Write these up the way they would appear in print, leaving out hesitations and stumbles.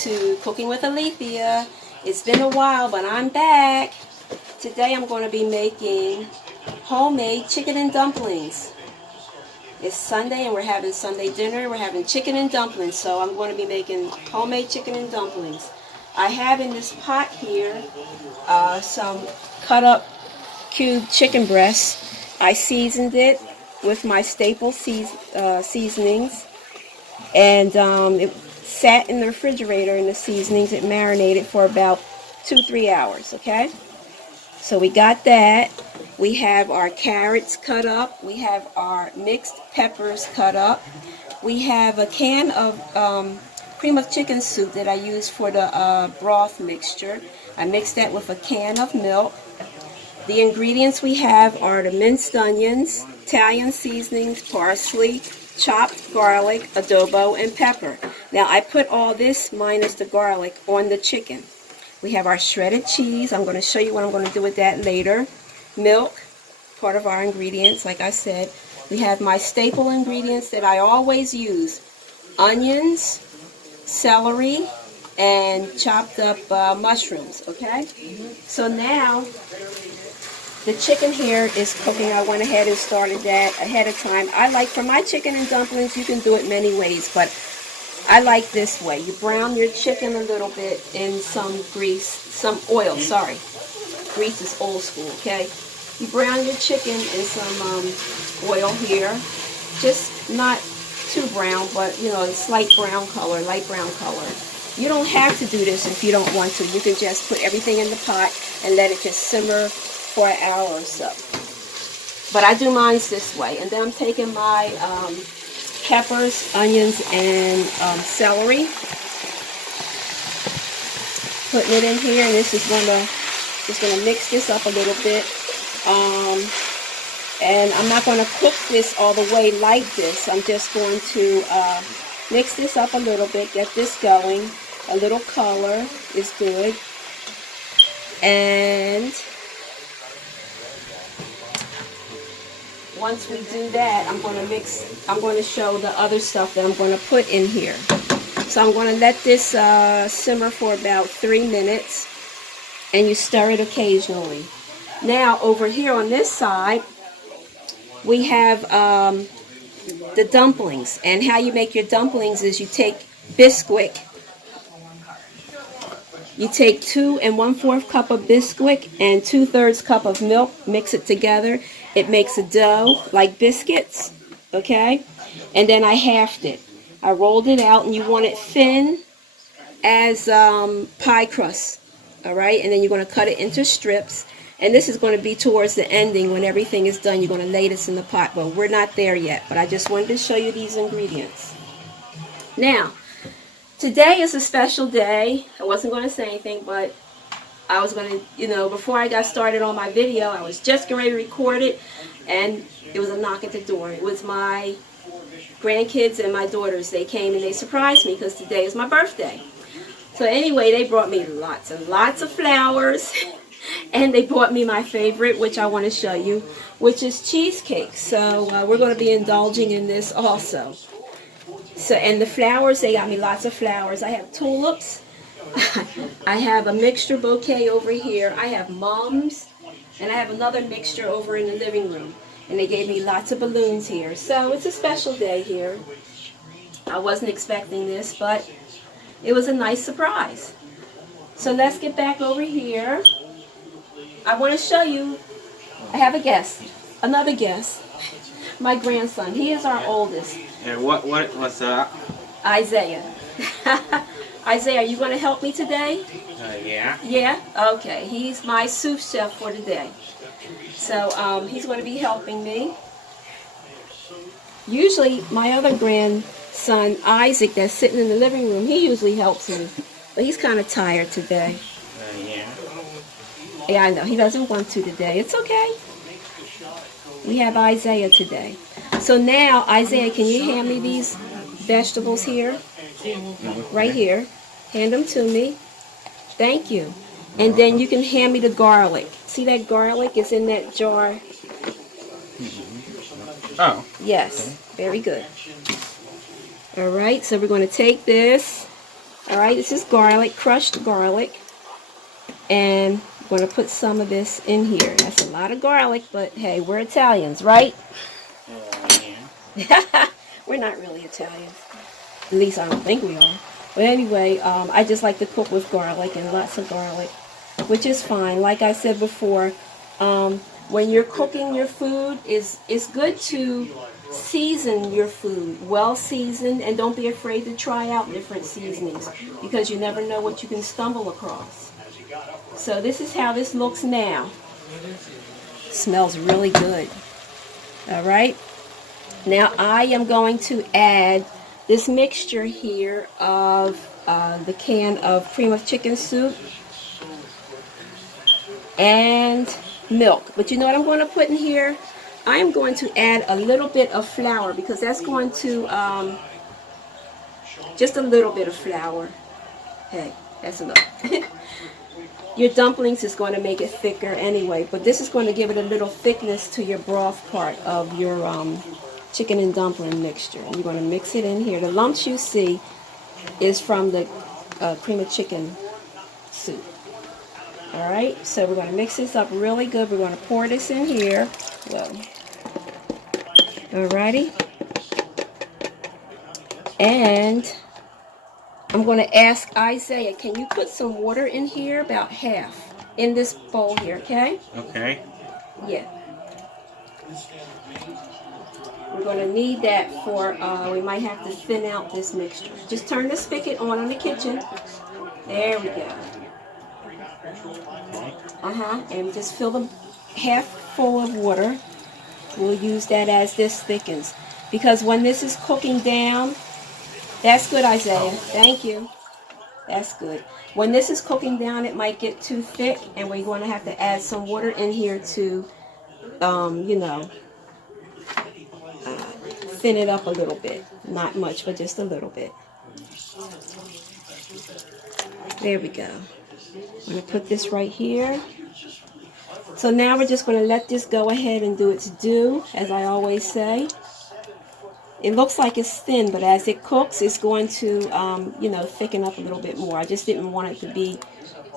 to Cooking with Alethia. It's been a while, but I'm back. Today I'm going to be making homemade chicken and dumplings. It's Sunday and we're having Sunday dinner. We're having chicken and dumplings, so I'm going to be making homemade chicken and dumplings. I have in this pot here some cut up cube chicken breasts. I seasoned it with my staple seasonings, and it sat in the refrigerator in the seasonings. It marinated for about 2-3 hours, okay? So we got that. We have our carrots cut up. We have our mixed peppers cut up. We have a can of cream of chicken soup that I use for the broth mixture. I mixed that with a can of milk. The ingredients we have are the minced onions, Italian seasonings, parsley, chopped garlic, adobo, and pepper. Now I put all this minus the garlic on the chicken. We have our shredded cheese. I'm going to show you what I'm going to do with that later. Milk, part of our ingredients, like I said. We have my staple ingredients that I always use. Onions, celery, and chopped up mushrooms, okay? So now, the chicken here is cooking. I went ahead and started that ahead of time. I like, for my chicken and dumplings, you can do it many ways, but I like this way. You brown your chicken a little bit in some grease, some oil, sorry. Grease is old school, okay? You brown your chicken in some oil here. Just not too brown, but, you know, it's light brown color, light brown color. You don't have to do this if you don't want to. You can just put everything in the pot and let it just simmer for an hour or so. But I do mine this way. And then I'm taking my peppers, onions, and celery. Putting it in here, and this is just gonna mix this up a little bit. And I'm not going to cook this all the way like this. I'm just going to mix this up a little bit, get this going. A little color is good. And once we do that, I'm going to show the other stuff that I'm going to put in here. So I'm going to let this simmer for about 3 minutes, and you stir it occasionally. Now over here on this side, we have the dumplings. And how you make your dumplings is you take Bisquick. You take 2 1/4 cup of Bisquick and 2/3 cup of milk, mix it together. It makes a dough like biscuits, okay? And then I halved it. I rolled it out, and you want it thin as pie crust, all right? And then you're going to cut it into strips. And this is going to be towards the ending. When everything is done, you're going to lay this in the pot. But we're not there yet. But I just wanted to show you these ingredients. Now, today is a special day. I wasn't going to say anything, but I was going to, you know, before I got started on my video, I was just getting ready to record it, and it was a knock at the door. It was my grandkids and my daughters. They came and they surprised me because today is my birthday. So anyway, they brought me lots and lots of flowers. And they bought me my favorite, which I want to show you, which is cheesecake. So we're going to be indulging in this also. So, and the flowers, they got me lots of flowers. I have tulips. I have a mixture bouquet over here. I have mums. And I have another mixture over in the living room. And they gave me lots of balloons here. So it's a special day here. I wasn't expecting this, but it was a nice surprise. So let's get back over here. I want to show you, I have a guest, another guest, my grandson. He is our oldest. And what's that? Isaiah. Isaiah, are you going to help me today? Yeah. Yeah? Okay. He's my sous chef for today. So he's going to be helping me. Usually my other grandson, Isaac, that's sitting in the living room, he usually helps me. But he's kind of tired today. Yeah. Yeah, I know. He doesn't want to today. It's okay. We have Isaiah today. So now, Isaiah, can you hand me these vegetables here? Right here. Hand them to me. Thank you. And then you can hand me the garlic. See that garlic is in that jar? Oh. Yes. Very good. All right. So we're going to take this. All right, this is garlic, crushed garlic. And I'm going to put some of this in here. That's a lot of garlic, but hey, we're Italians, right? Oh, yeah. We're not really Italians. At least I don't think we are. But anyway, I just like to cook with garlic and lots of garlic, which is fine. Like I said before, when you're cooking your food, it's good to season your food, well seasoned, and don't be afraid to try out different seasonings because you never know what you can stumble across. So this is how this looks now. Smells really good. All right. Now I am going to add this mixture here of the can of cream of chicken soup and milk. But you know what I'm going to put in here? I am going to add a little bit of flour because that's going to, just a little bit of flour. Hey, that's enough. Your dumplings is going to make it thicker anyway, but this is going to give it a little thickness to your broth part of your chicken and dumpling mixture. You're going to mix it in here. The lumps you see is from the cream of chicken soup. All right, so we're going to mix this up really good. We're going to pour this in here. Alrighty. And I'm going to ask Isaiah, can you put some water in here, about half, in this bowl here, okay? Okay. Yeah. We're going to need that for, we might have to thin out this mixture. Just turn the spigot on in the kitchen. There we go. And just fill them half full of water. We'll use that as this thickens. Because when this is cooking down, that's good, Isaiah. Thank you. That's good. When this is cooking down, it might get too thick, and we're going to have to add some water in here to, you know, thin it up a little bit. Not much, but just a little bit. There we go. I'm going to put this right here. So now we're just going to let this go ahead and do its due, as I always say. It looks like it's thin, but as it cooks, it's going to, you know, thicken up a little bit more. I just didn't want it to be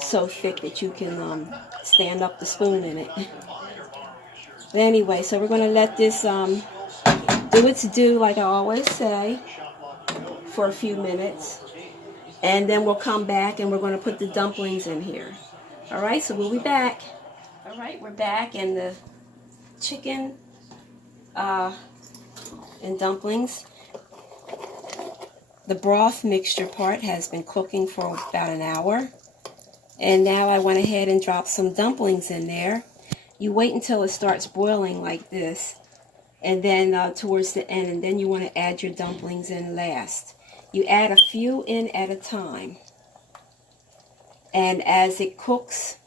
so thick that you can stand up the spoon in it. But anyway, so we're going to let this do its due, like I always say, for a few minutes. And then we'll come back and we're going to put the dumplings in here. All right, so we'll be back. All right, we're back, and the chicken and dumplings, the broth mixture part has been cooking for about an hour. And now I went ahead and dropped some dumplings in there. You wait until it starts boiling like this, and then towards the end, and then you want to add your dumplings in last. You add a few in at a time. And as it cooks,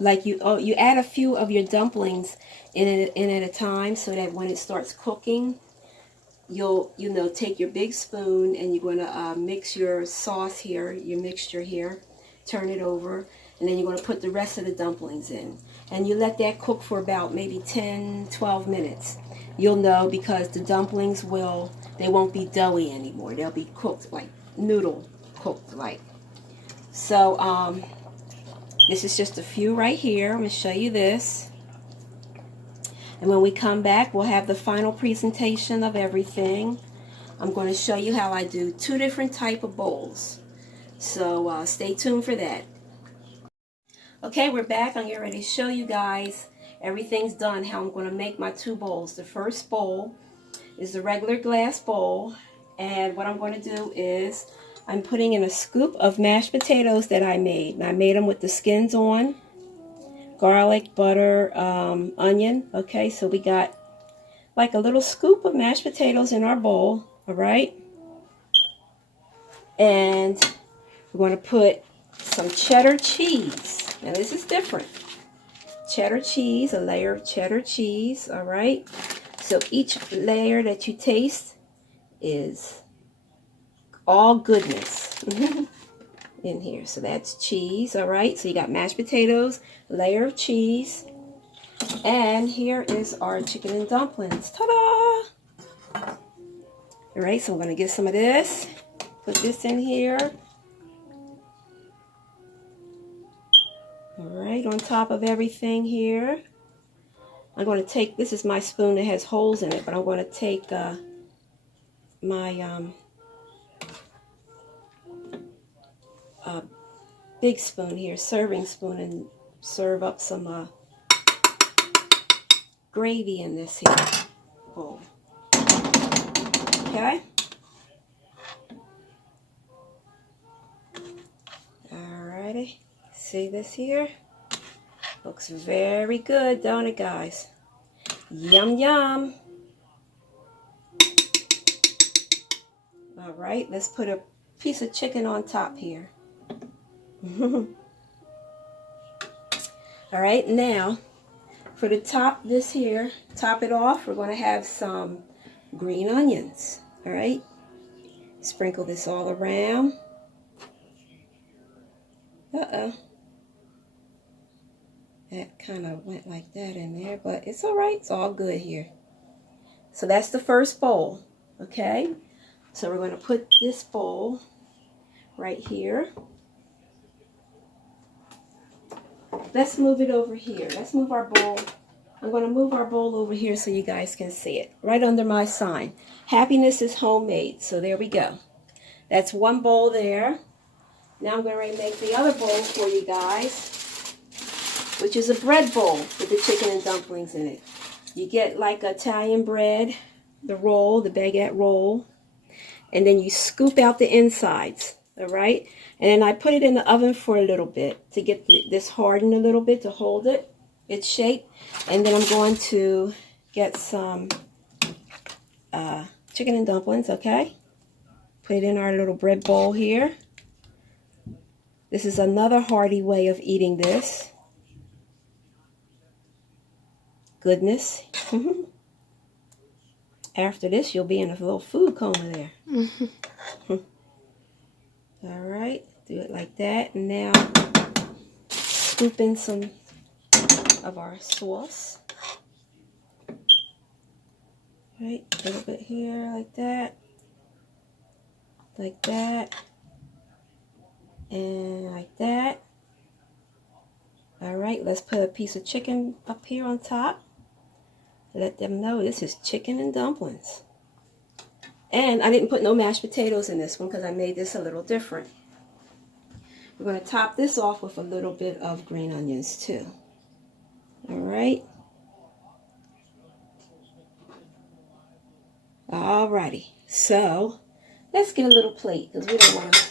like you add a few of your dumplings in at a time, so that when it starts cooking, you'll take your big spoon and you're going to mix your sauce here, your mixture here, turn it over, and then you're going to put the rest of the dumplings in. And you let that cook for about maybe 10-12 minutes. You'll know because the dumplings they won't be doughy anymore. They'll be cooked like noodle cooked like. So this is just a few right here. I'm going to show you this. And when we come back, we'll have the final presentation of everything. I'm going to show you how I do 2 different type of bowls. So stay tuned for that. Okay, we're back. I'm getting ready to show you guys everything's done, how I'm going to make my 2 bowls. The first bowl is the regular glass bowl. And what I'm going to do is I'm putting in a scoop of mashed potatoes that I made. And I made them with the skins on. Garlic, butter, onion. Okay, so we got like a little scoop of mashed potatoes in our bowl. All right. And we're going to put some cheddar cheese. Now this is different. Cheddar cheese, a layer of cheddar cheese. All right. So each layer that you taste is all goodness in here. So that's cheese. All right. So you got mashed potatoes, layer of cheese, and here is our chicken and dumplings. Ta-da! All right. So I'm going to get some of this. Put this in here. All right, on top of everything here. I'm going to take, this is my spoon that has holes in it, but I'm going to take my big spoon here, serving spoon, and serve up some gravy in this here bowl. Okay? Alrighty. See this here? Looks very good, don't it, guys? Yum, yum. Alright, let's put a piece of chicken on top here. Alright, now, for the top, this here, top it off, we're going to have some green onions. Alright? Sprinkle this all around. Uh-oh. That kind of went like that in there, but it's all right. It's all good here. So that's the first bowl, okay? So we're going to put this bowl right here. Let's move it over here. Let's move our bowl. I'm going to move our bowl over here so you guys can see it. Right under my sign. Happiness is homemade. So there we go. That's one bowl there. Now I'm going to make the other bowl for you guys, which is a bread bowl with the chicken and dumplings in it. You get like Italian bread, the roll, the baguette roll, and then you scoop out the insides, all right? And then I put it in the oven for a little bit to get this hardened a little bit to hold it, its shape. And then I'm going to get some chicken and dumplings, okay? Put it in our little bread bowl here. This is another hearty way of eating this. Goodness. After this, you'll be in a little food coma there. All right, do it like that. And now, scoop in some of our sauce. Right, a little bit here, like that. Like that. And like that. All right, let's put a piece of chicken up here on top. Let them know this is chicken and dumplings. And I didn't put no mashed potatoes in this one because I made this a little different. We're going to top this off with a little bit of green onions too. All right. Alrighty. So let's get a little plate because we don't want to.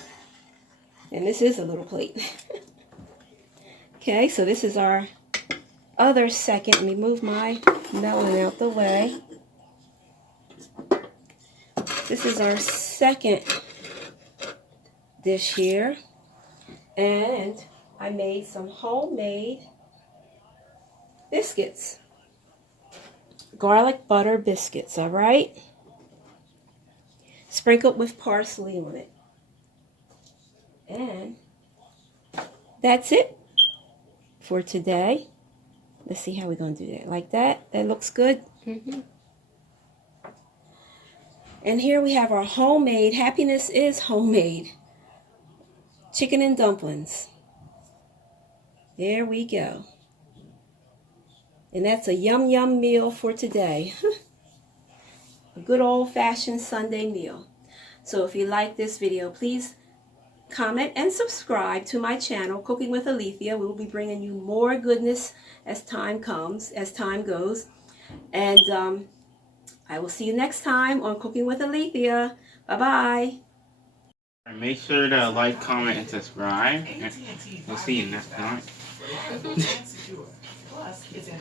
And this is a little plate. Okay, so this is our other second. Let me move my melon out the way. This is our second dish here. And I made some homemade biscuits. Garlic butter biscuits, all right? Sprinkled with parsley on it. And that's it for today. Let's see how we're going to do that. Like that? That looks good? Mm-hmm. And here we have our homemade, happiness is homemade, chicken and dumplings. There we go. And that's a yum yum meal for today. A good old-fashioned Sunday meal. So if you like this video, please comment and subscribe to my channel, Cooking with Alethia. We will be bringing you more goodness as time comes, as time goes. And I will see you next time on Cooking with Alethia. Bye-bye. Make sure to like, comment, and subscribe. We'll see you next time.